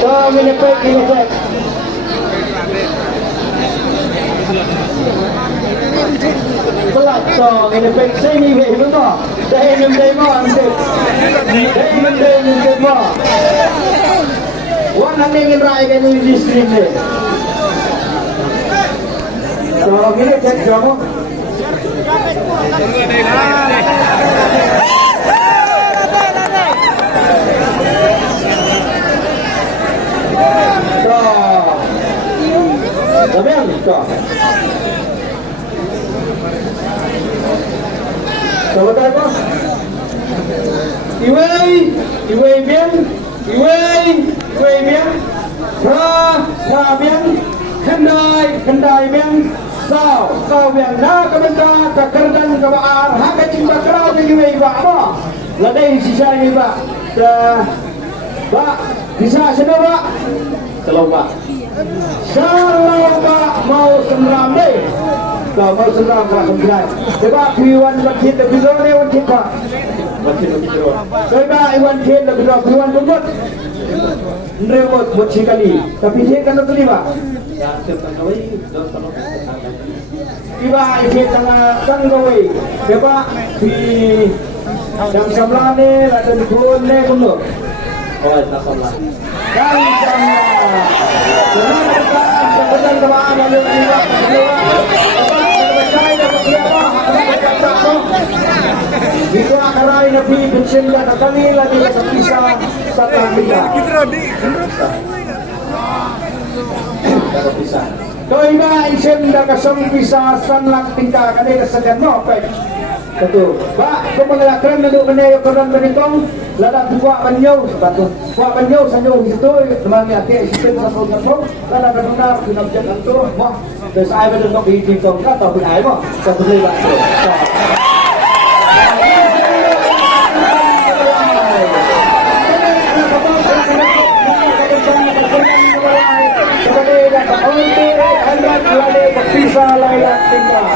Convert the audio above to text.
So, minipay, minipay. Kelas, so, minipay. Saya ni, betul. Dahil yung day mo, antik. Dahil yung day mo. Wan nangingin rai kayo yung district eh. So, minipay, kamu. Sabihan ko. Coba tayo. Iway bien. Ra bien. Kendai bien. Sao bien. Na kabenda kakerdan kawaar. Haka cimba kerau di iway ba apa? Ladai sisa ini ba. Ba bisa sudah ba. Kalau ba. Kalau Pak mau senam deh, kalau mau senam Pak senam. Coba Iwan lekit lebih dulu nih Iwan kita. Coba Iwan kit lebih dulu Iwan buat. Rewot buat sekali. Tapi dia kan tu Pak. Iba ikut tengah gawe. Coba di jam 9 ni ada di Kulon ni dulu. Oh, tak salah. Kali sama. Kemudian kemarin lalu juga itu akarai nabi bercinta kali lagi terpisah satu kita. Terpisah. Kau iba isim dah kasong pisah sanlak tingkah kali kesegan nopek. Betul. Pak, kau mengelakkan duduk menaik koran berhitung, lada buat banyau sepatu. Buat banyau sanjung di situ, temannya hati sistem satu-satu, lada benar kita berjalan tu, wah, terus saya betul nak hitung kan, tahu pun saya mah, satu beli bakso. Bisa layak tinggal.